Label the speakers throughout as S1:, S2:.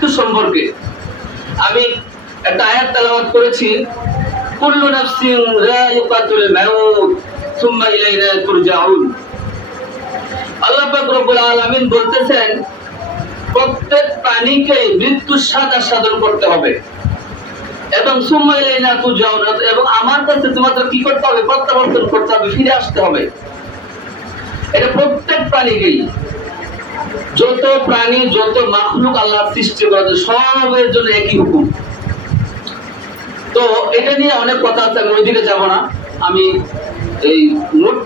S1: মৃত্যু সম্পর্কে। আমি একটা আয়াত তেলাওয়াত করেছি, কুল্লু যায়িকাতুল মাউত, সুম্মা ইলাইনা তুরজাউন। আল্লাহ পাক রব্বুল আলামিন বলতেছেন, প্রত্যেক প্রাণীকে করতে হবে এবং সুম্মা ইলাইনা তুরজাউন, এবং আমার কাছে তোমাদের কি করতে হবে? প্রত্যাবর্তন করতে হবে, ফিরে আসতে হবে। এটা প্রত্যেক প্রাণীকেই যত প্রাণী, যত মাখলুক আল্লাহ সৃষ্টি করেছে সবের জন্য একই হুকুম। তো এটা নিয়ে অনেক কথা আছে, আমি ওইদিকে যাব না। আমি এই নোট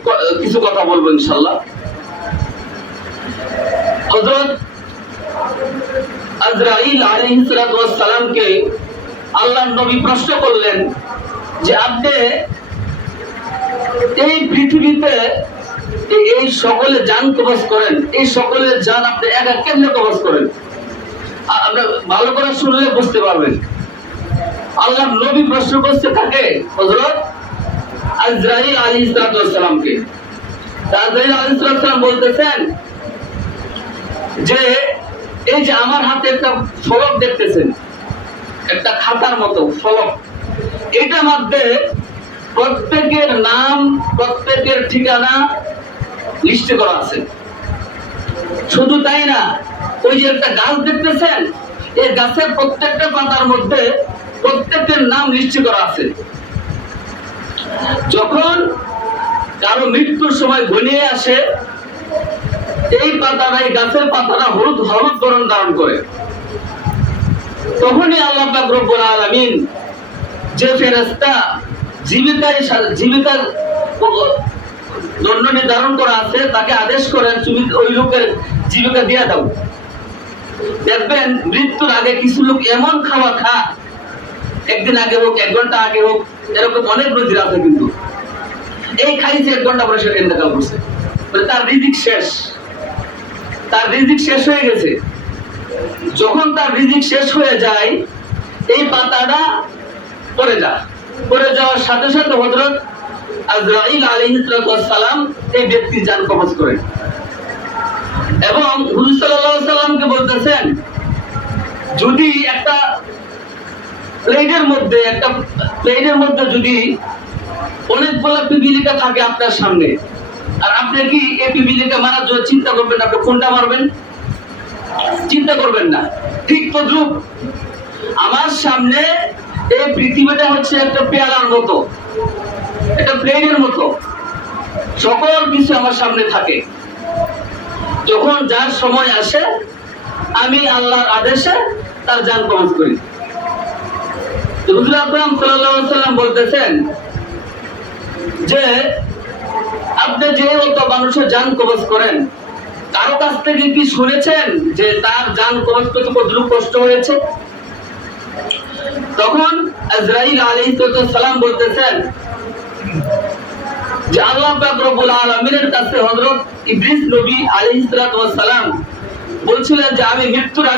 S1: কিছু কথা বলব ইনশাল্লাহ হযরত আজরাইল ওয়াস আল্লাহর নবী প্রশ্ন করলেন যে, আপনি এই পৃথিবীতে এই- সকলে যান কবজ করেন, এই সকলে যান আপনি একা কেমনে কবজ করেন? আ- আপনি ভালো করে শুনলে বুঝতে পারবেন। আল্লাহ নবী প্রশ্ন করতে থাকে হযরত আজরাইল সালামকে। তা আজরাইল সালাতু বলতেছেন যে, এই যে আমার হাতে একটা ফলক দেখতেছেন, একটা খাতার মতো ফলক এটার মধ্যে প্রত্যেকের নাম, প্রত্যেকের ঠিকানা লিস্ট করা আছে। শুধু তাই না, ওই যে একটা গাছ দেখতেছেন, এই গাছের প্রত্যেকটা পাতার মধ্যে প্রত্যেকের নাম লিস্ট করা আছে। যখন কারও মৃত্যুর সময় ঘনিয়ে আসে, এই পাতাটা এই গাছের পাতাটা হলুদ হলুদ বরণ ধারণ করে। তখনই আল্লাহ রব্বুল আলামিন যে ফেরেশতা জীবিকায় জীবিকার দণ্ড নির্ধারণ করা আছে, তাকে আদেশ করেন, তুমি ওই লোকের জীবিকা দিয়ে দাও। দেখবেন, মৃত্যুর আগে কিছু লোক এমন খাওয়া খা একদিন আগে হোক, এক ঘণ্টা আগে হোক, এরকম অনেক নজির আছে কিন্তু। এই খাইছে, এক ঘণ্টা পরে সে ইন্তেকাল করছে। মানে তার রিজিক শেষ। তার রিজিক শেষ হয়ে গেছে। যখন তার রিজিক শেষ হয়ে যায়, এই পাতাটা পড়ে যা। পড়ে যাওয়ার সাথে সাথে হযরত আজরাইল এই ব্যক্তি জান কবজ করেন এবং হুজুর সাল্লামকে বলতেছেন, যদি একটা প্লেটের মধ্যে, একটা প্লেটের মধ্যে যদি অনেকগুলো পিপিলিকা থাকে আপনার সামনে, আর আপনি কি এই পিপিলিকা মারার জন্য চিন্তা করবেন আপনি কোনটা মারবেন? চিন্তা করবেন না। ঠিক তদ্রুপ আমার সামনে এই পৃথিবীটা হচ্ছে একটা পেয়ারার মতো। একটা প্লেনের মতো। সকল কিছু আমার সামনে থাকে। যখন যার সময় আসে, আমি আল্লাহর আদেশে তার যান কবজ করি। আকরাম সাল্লাম বলতেছেন যে, আপনি যে মতো মানুষের যান কবজ করেন, কারও কাছ থেকে কি শুনেছেন যে তার যান কতটুকু কষ্ট হয়েছে? তখন আজরাইল আলাইহিস সালাম বলতেছেন আমি মৃত্যুর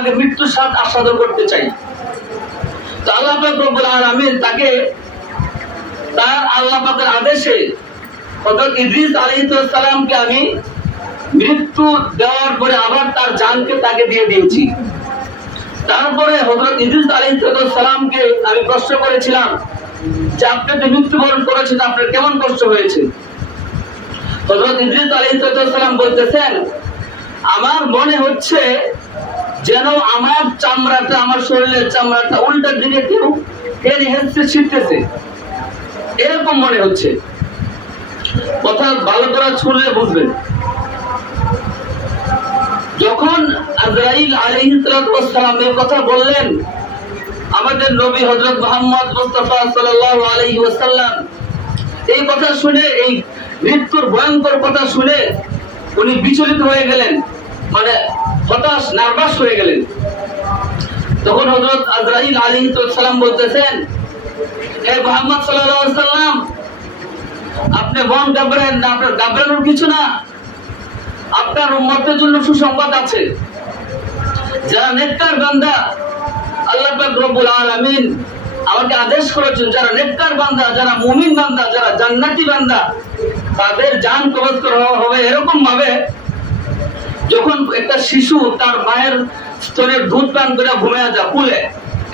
S1: মৃত্যু দেওয়ার পরে আবার তার জানকে তাকে দিয়ে দিয়েছি। তারপরে হযরত ইদ্রিস আলাইহিস সালামকে আমি প্রশ্ন করেছিলাম যে আপনি মৃত্যুবরণ করেছেন, আপনার কেমন কষ্ট হয়েছে? সালাম বলতেছেন, আমার মনে হচ্ছে যেন আমার চামড়াটা, আমার শরীরের চামড়াটা উল্টার দিকে কেউ হেসছে ছিটতেছে। এরকম মনে হচ্ছে। কথা ভালো করে শুনলে বুঝবেন। যখন এই কথা বললেন, আমাদের নবী হযরত মুহাম্মদ মুস্তাফা সাল্লাল্লাহু আলাইহি ওয়াসাল্লাম এই কথা শুনে এই মৃত্যুর ভয়ঙ্কর কথা শুনে উনি বিচলিত হয়ে গেলেন। মানে হতাশ, নার্ভাস হয়ে গেলেন। তখন হযরত আজরাইল আলাইহিস সালাম বলতেছেন মুহাম্মদ ওয়াসাল্লাম আপনি মন না, আপনার কিছু না। আপনার উম্মতের জন্য সুসংবাদ আছে। যারা নেককার বান্দা, আল্লাহ রব্বুল আলামিন আমাকে আদেশ করেছেন, যারা নেককার বান্দা, যারা মুমিন বান্দা, যারা জান্নাতি বান্দা, তাদের জান কবজ করা হবে এরকম ভাবে যখন একটা শিশু তার মায়ের স্তনের দুধ পান করে ঘুমিয়ে যা কুলে।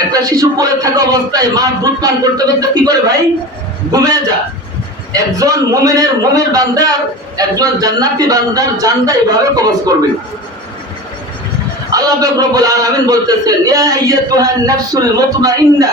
S1: একটা শিশু কোলে থাকা অবস্থায় মা দুধ পান করতে করতে কি করে ভাই? ঘুমিয়ে যা একজন মুমিনের মুমির বান্দার, একজন জান্নাতি বান্দার জানদা এভাবে কবজ করবে। আল্লাহ রব্বুল আলামিন বলতেছেন, ইয়া আইয়াতুহান নাফসুল মুতমাইন্না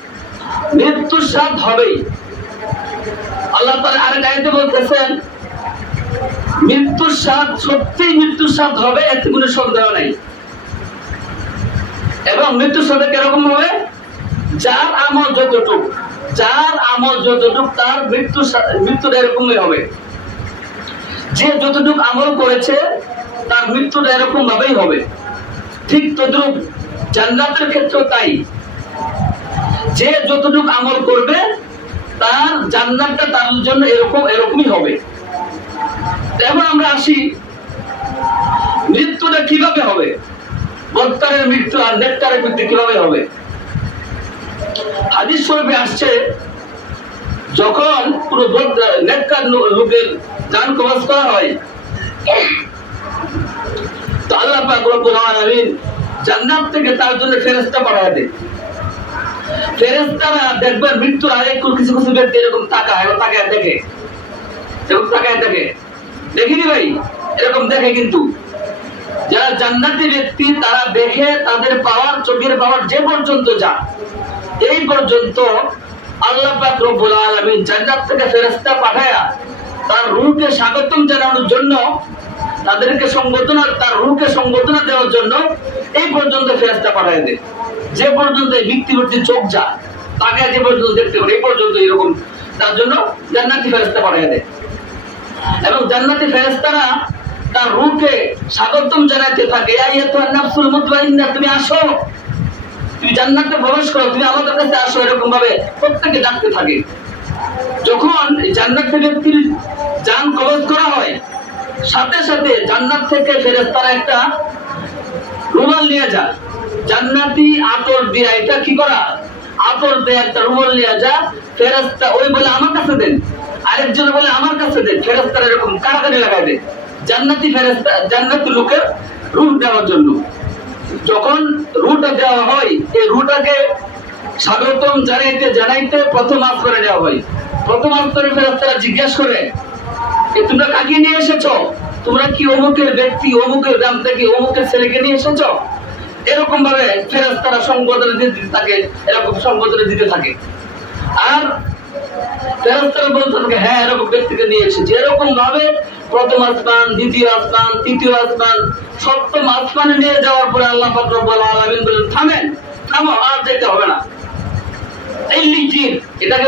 S1: মৃত্যুর স্বাদ হবেই। আল্লাহ তাআলা আরেক আয়াতে বলতেছেন মৃত্যুর স্বাদ সত্যিই মৃত্যুর স্বাদ হবে, এতে কোনো সন্দেহ নাই। এবং মৃত্যুর সাথে কীরকম হবে? যার আমল যতটুক, যার আমল যতটুক, তার মৃত্যু মৃত্যুটা এরকমই হবে। যে যতটুক আমল করেছে, তার মৃত্যুটা এরকম ভাবেই হবে। ঠিক তদ্রুপ জান্নাতের ক্ষেত্রে তাই। যে যতটুক আমল করবে, তার জান্নাতটা তার জন্য এরকম, এরকমই হবে। এখন আমরা আসি, মৃত্যুটা কীভাবে হবে? বক্তারের মৃত্যু আর নেকটারের মৃত্যু কীভাবে হবে? হাদিস শরীফে আসছে, যখন পুরো নেককার লোকের জান কবজ করা হয়, তো আল্লাহ পাক রব্বুল আলামিন জান্নাত থেকে তার জন্য ফেরেশতা পাঠায় দেয় ফেরেশতারা দেখবেন মৃত্যুর কিছু কিছু ব্যক্তি এরকম এবং তাকায় দেখে। এরকম তাকায় দেখে। দেখিনি ভাই? এরকম দেখে কিন্তু। যারা জান্নাতি ব্যক্তি, তারা দেখে তাদের পাওয়ার, চোখের পাওয়ার যে পর্যন্ত যা এই পর্যন্ত আল্লাহ রব্বুল জান্নাত থেকে ফেরেশতা পাঠায়া তার রূহকে স্বাগতম জানানোর জন্য, তাদেরকে সংবর্ধনা, তার রূহকে সংবর্ধনা দেওয়ার জন্য এই পর্যন্ত ফেরেশতা পাঠায় দেয়। যে পর্যন্ত এই ব্যক্তিবর্তী চোখ যা তাকে যে পর্যন্ত দেখতে পারে এই পর্যন্ত এরকম। তার জন্য জান্নাতি ফেরেশতা পাঠায় দেয়। এবং জান্নাতি ফেরেশতারা তার রূহকে স্বাগতম জানাতে থাকে নাফসুল তুমি আসো। তুমি জান্নাতে প্রবেশ করো, তুমি আমাদের কাছে আসো এরকম ভাবে প্রত্যেকে ডাকতে থাকে। যখন জান্নাতে ব্যক্তির জান কবজ করা হয়, সাথে সাথে জান্নাত থেকে ফেরেশতারা একটা রুমাল নিয়ে যায়। জান্নাতি আতর দিয়া এটা কি করা? আতর দিয়ে একটা রুমাল নিয়ে যা, ফেরেশতা ওই বলে আমার কাছে দেন। আরেকজন বলে আমার কাছে দেন, ফেরেশতারা এরকম কারাকারি লাগাই দেয়। জান্নাতি ফেরেশতা, জান্নাতি লোকের রূপ দেওয়ার জন্য। যখন রুটা দেওয়া হয়, এই রুটাকে স্বাগতম জানাইতে জানাইতে প্রথম আসমানে নেওয়া হয়। প্রথম আসমানে ফেরেশতারা জিজ্ঞাসা করে, এ তোমরা কাকে নিয়ে এসেছ? তোমরা কি অমুকের ব্যক্তি, অমুকের গ্রাম থেকে অমুকের ছেলেকে নিয়ে এসেছ? এরকম ভাবে ফেরেশতারা সংবোধনা দিতে থাকে, এরকম সংবোধনা দিতে থাকে। আর হ্যাঁ এটাকে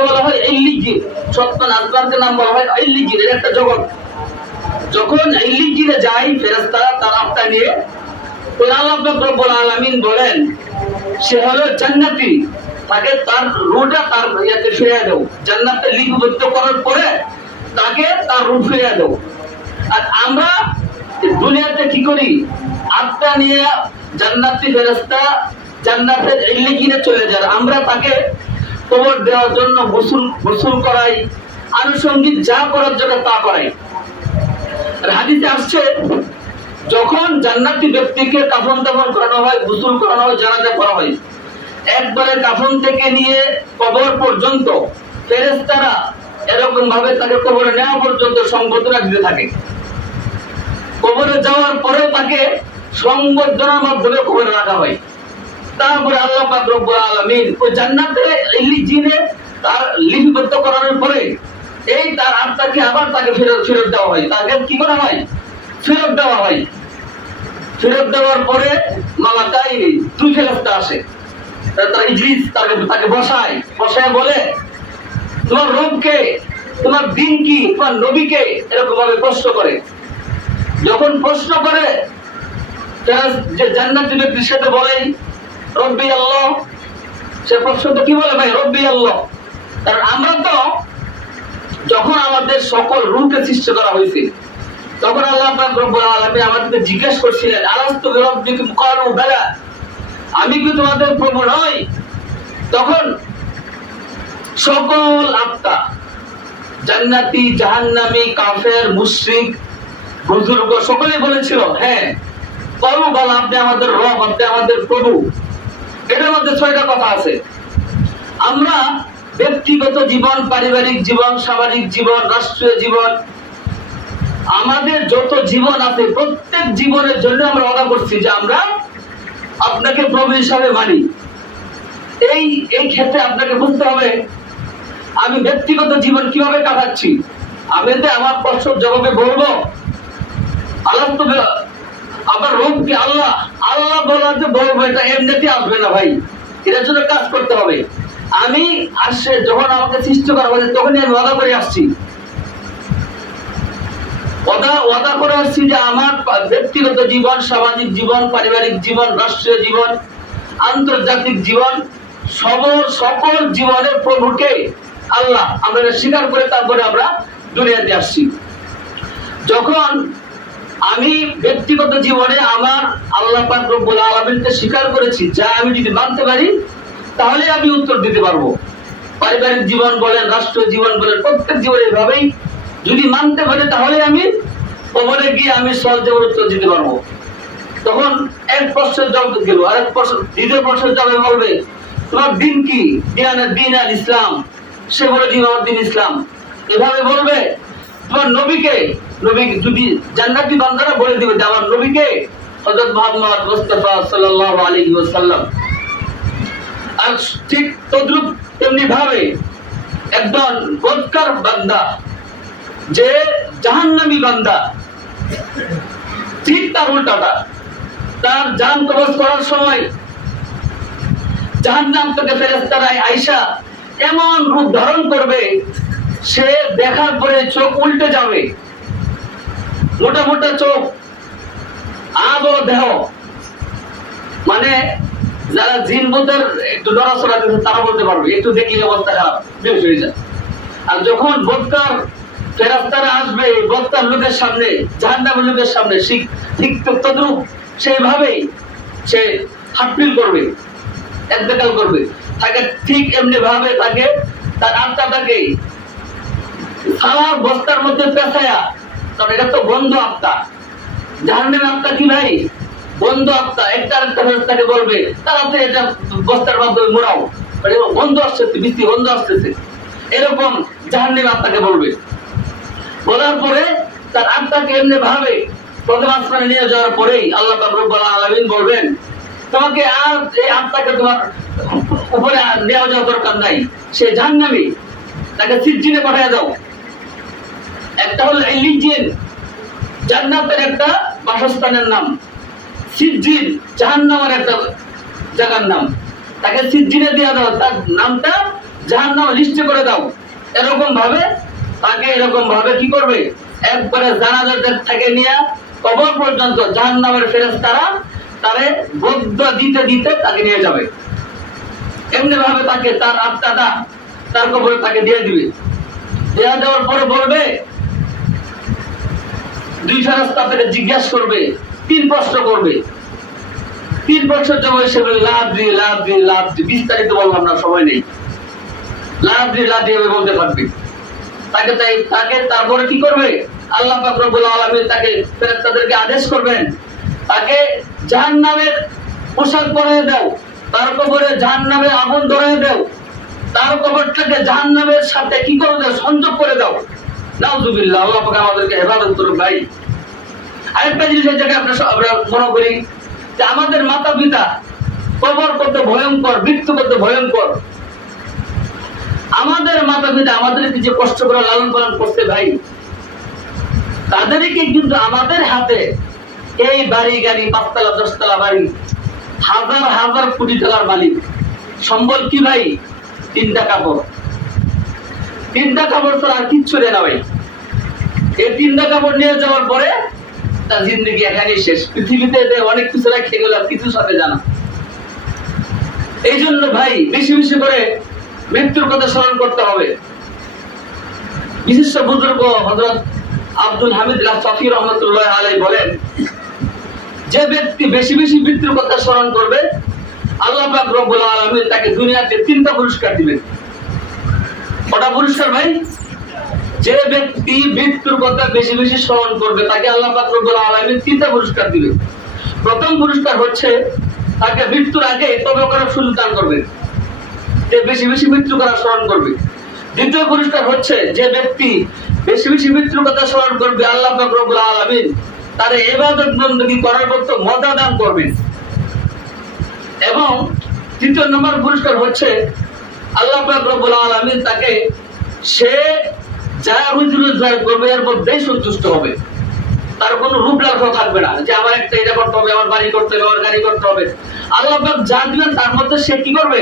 S1: বলা হয় নাম বলা হয় এর একটা জগৎ। যখন ইল্লিজিনে যায়, ফেরেশতারা তার আত্মা নিয়ে আলামিন বলেন, সে হলো জান্নাতি। তাকে তার রুটা তার ইয়াতে ফিরিয়ে জান্নাতে লিপিবদ্ধ করার পরে তাকে তার ফিরিয়ে আর আমরা দুনিয়াতে কি করি? আত্মা নিয়ে জান্নাতি ফেরেশতা জান্নাতের ইল্লিগিনে চলে যায়। আমরা তাকে কবর দেওয়ার জন্য গোসল গোসল করাই, আনুষঙ্গিক যা করার জন্য তা করাই। আর হাদিসে আসছে যখন জান্নাতি ব্যক্তিকে কাফন দাফন করানো হয়, গোসল করানো হয়, জানাজা করা হয়, একবারে কাফন থেকে নিয়ে কবর পর্যন্ত ফেরেশতারা এরকম ভাবে তাকে কবরে নেওয়া পর্যন্ত সংবর্ধনা দিতে থাকে। কবরে যাওয়ার পরেও তাকে সংবর্ধনার মাধ্যমে কবরে রাখা হয়। তারপরে আল্লাহ রব্বুল আলামিন ওই জান্নাতে ইল্লিজিনে তার লিপিবদ্ধ করানোর পরে এই তার আত্মাকে আবার তাকে ফেরত ফেরত দেওয়া হয়। তাকে কি করা হয়? ফেরত দেওয়া হয়। ফেরত দেওয়ার পরে মালাকাই দুই ফেরতটা আসে। তার ইজলিস তাকে তাকে বসায়। বসায় বলে, তোমার রোগকে তোমার দিন কি তোমার নবীকে এরকম ভাবে প্রশ্ন করে। যখন প্রশ্ন করে যে জান্নাতি ব্যক্তির সাথে বলে রব্বি আল্লাহ। সে প্রশ্ন তো কি বলে ভাই? রব্বি আল্লাহ। কারণ আমরা তো, যখন আমাদের সকল রূপে সৃষ্টি করা হয়েছে তখন আল্লাহ পাক আমাদেরকে জিজ্ঞেস করছিলেন, আলাস্তু বিরাব্বিকুম? ক্বালু বালা। আমি কি তোমাদের প্রভু নই? তখন সকল আত্মা, জান্নাতি, জাহান্নামী, কাফের, মুশরিক, বুজুর্গ সকলে বলেছিল হ্যাঁ করু বল, আপনি আমাদের রব, আপনি আমাদের প্রভু। এটার মধ্যে ছয়টা কথা আছে। আমরা ব্যক্তিগত জীবন, পারিবারিক জীবন, সামাজিক জীবন, রাষ্ট্রীয় জীবন আমাদের যত জীবন আছে, প্রত্যেক জীবনের জন্য আমরা অদা করছি যে আমরা আপনাকে প্রভু হিসাবে মানি। এই এই ক্ষেত্রে আপনাকে বুঝতে হবে, আমি ব্যক্তিগত জীবন কীভাবে কাটাচ্ছি। আমি তো আমার প্রশ্ন জবাবে বলব, আল্লাহ তো আমার রূপ কি আল্লাহ? আল্লাহ বলা যে বলব, এটা এমনিতে আসবে না ভাই। এটার জন্য কাজ করতে হবে। আমি আসছে যখন আমাকে সৃষ্টি করা হয়েছে, তখনই আমি ওয়াদা করে আসছি। ওয়াদা ওয়াদা করে আসছি যে আমার ব্যক্তিগত জীবন, সামাজিক জীবন, পারিবারিক জীবন, রাষ্ট্রীয় জীবন, আন্তর্জাতিক জীবন সকল সকল জীবনের প্রভুকে আল্লাহ আমরা স্বীকার করে তারপরে আমরা দুনিয়াতে আসছি। যখন আমি ব্যক্তিগত জীবনে আমার আল্লাহ পাক রব্বুল আলামিনকে স্বীকার করেছি, যা আমি যদি মানতে পারি, তাহলে আমি উত্তর দিতে পারব। পারিবারিক জীবন বলেন রাষ্ট্র জীবন বলেন, প্রত্যেক জীবনে এভাবেই যদি মানতে পারি তাহলে আমি কবরে গিয়ে আমি সহজে উত্তর দিতে পারব। তখন এক প্রশ্নের জবাব গেল। আরেক প্রশ্ন, দ্বিতীয় প্রশ্নের জবাবে বলবে, তোমার দিন কি? দিন দিন আর ইসলাম। সে বলে, দিন আমার দিন ইসলাম। এভাবে বলবে, তোমার নবীকে নবী যদি জান্নাতি বান্দারা বলে দিবে যে, আমার নবীকে হযরত মুহাম্মদ মুস্তাফা সাল্লাল্লাহু আলাইহি ওয়াসাল্লাম। আর ঠিক তদ্রুপ তেমনি ভাবে একজন বদকার বান্দা যে জাহান্নামী বান্দা। ঠিক তার উল্টাটা তার জান কবজ করার সময় জাহান্নাম থেকে ফেরেস্তারাই আইসা এমন রূপ ধারণ করবে, সে দেখার পরে চোখ উল্টে যাবে। মোটা মোটা চোখ আব দেহ। মানে যারা জিন বোধের একটু নড়াচড়া দিচ্ছে, তারা বলতে পারবে, একটু দেখলে অবস্থা খারাপ, বেশ হয়ে যায়। আর যখন বক্তার ফেরাস্তারা আসবে, বক্তার লোকের সামনে, জাহান্নামের লোকের সামনে। ঠিক তদ্রুপ, সেইভাবেই সে হাটপিল করবে এতেকাল করবে। তাকে ঠিক এমনি ভাবে তাকে, তার আত্মাটাকে সালার বস্তার মধ্যে পেঁচায়া, কারণ এটা তো বন্ধ আত্মা। জাহান্নামের আত্মা কি ভাই? বন্ধ আত্মা, একটা আরেকটা ফেরেস্তাকে বলবে, তাড়াতাড়ি এটা বস্তার মাধ্যমে মোড়াও। মানে বন্ধ আসতেছে, বৃষ্টি বন্ধ আসতেছে। এরকম জাহান্নামের আত্মাকে বলবে। বলার পরে তার আত্মাকে এমনি ভাবে প্রথম আসমানে নিয়ে যাওয়ার পরেই আল্লাহ রব্বুল আলামিন বলবেন, তোমাকে আর এই আত্মাকে তোমার উপরে নেওয়া যাওয়ার দরকার নাই। সে জাহান্নামী তাকে সিজ্জিনে পাঠিয়ে দাও। একটা হলো ইলিজিন, জান্নাতের একটা বাসস্থানের নাম। সিজ্জিন, জাহান্নামের একটা জায়গার নাম। তাকে সিজ্জিনে দিয়ে দাও, তার নামটা জাহান্নাম লিস্টে করে দাও। এরকম ভাবে তাকে এরকম ভাবে কি করবে? একবারে জানাজার থেকে নিয়ে কবর পর্যন্ত জাহান্নামের ফেরেস তারা তারে বদ্ধ দিতে দিতে তাকে নিয়ে যাবে। এমনি ভাবে তাকে তার আত্মাটা তার কবরে তাকে দিয়ে দিবে। দেওয়া দেওয়ার পরে বলবে, দুই ফেরস্তা তাকে জিজ্ঞাসা করবে, তিন প্রশ্ন করবে। তিন বছর জমা বলে লাভ দিয়ে লাভ দিয়ে লাভ দিয়ে। বিস্তারিত বললাম না, সময় নেই। লাভ দিয়ে লাভ দিয়ে বলতে পারবে। তাকে তাই তাকে তারপরে কি করবে? আল্লাহ পাক রব্বুল তাকে ফেরেশতাদেরকে আদেশ করবেন, তাকে জাহান্নামের পোশাক পরিয়ে দাও, তার কবরে জাহান্নামে আগুন ধরিয়ে দাও, তার কবরটাকে জাহান্নামের সাথে কি করে দাও? সংযোগ করে দাও। নাউজুবিল্লাহ, আল্লাহ আমাদেরকে হেফাজত করুন ভাই। আরেকটা জিনিসের জায়গায় আমরা আমরা মনে করি যে আমাদের মাতা পিতা কবর করতে ভয়ঙ্কর, মৃত্যু করতে ভয়ঙ্কর। আমাদের মাতা পিতা আমাদেরকে যে কষ্ট করে লালন পালন করতে ভাই। তাদেরকে কিন্তু আমাদের হাতে এই বাড়ি গাড়ি, পাঁচতলা, দশতলা বাড়ি, হাজার হাজার কোটি টাকার মালিক। সম্বল কি ভাই? তিনটা কাপড়। তিনটা কাপড় তো আর কিচ্ছু দেয় না ভাই। এই তিনটা কাপড় নিয়ে যাওয়ার পরে তার জিন্দগি এখানেই শেষ। পৃথিবীতে অনেক কিছু রেখে গেল কিছু সাথে জানা এই জন্য ভাই বেশি বেশি করে মৃত্যুর কথা স্মরণ করতে হবে। বিশিষ্ট বুজুর্গ হজরত আব্দুল হামিদ রহমতুল্লাহ আলাই বলেন, যে ব্যক্তি বেশি বেশি মৃত্যুর কথা স্মরণ করবে, আল্লাহ পাক রব্বুল আলামিন তাকে দুনিয়াতে তিনটা পুরস্কার দিবেন। কটা পুরস্কার ভাই? যে ব্যক্তি মৃত্যুর কথা বেশি বেশি স্মরণ করবে, তাকে আল্লাহ পাক রব্বুল আলামিন তিনটা পুরস্কার দিবেন। প্রথম পুরস্কার হচ্ছে, তাকে মৃত্যুর আগে তবে করার সুযোগ দান করবে যে বেশি বেশি মৃত্যু কথা স্মরণ করবে। দ্বিতীয় পুরস্কার হচ্ছে যে ব্যক্তি বেশি বেশি মৃত্যু কথা স্মরণ করবে আল্লাহ রবুল আলমিন। তার এবাদত বন্দী করার পর তো মজা দান করবেন। এবং তৃতীয় নম্বর পুরস্কার হচ্ছে আল্লাহ রবুল আলমিন তাকে সে যা রুজি করবে, এর মধ্যেই সন্তুষ্ট হবে। তার কোনো রূপ লাভ থাকবে না। যে আমার একটা এটা করতে হবে, আমার বাড়ি করতে হবে, আমার গাড়ি করতে হবে। আল্লাহ যা দিবেন তার মধ্যে সে কি করবে?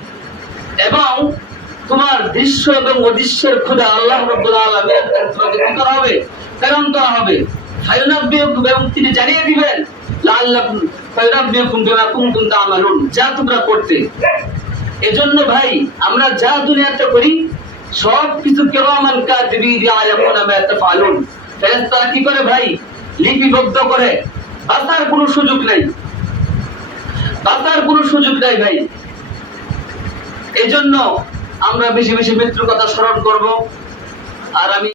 S1: এবং তোমার দৃশ্য এবং অদৃশ্যের খোদা আল্লাহ হবে? প্রেরণ করা হবে। এবং তিনি জানিয়ে দিবেন ভাই করি লিপিবদ্ধ করে। বাঁচার কোনো সুযোগ নাই। বাঁচার কোনো সুযোগ নাই ভাই। এজন্য আমরা বেশি বেশি মৃত্যুর কথা স্মরণ করব। আর আমি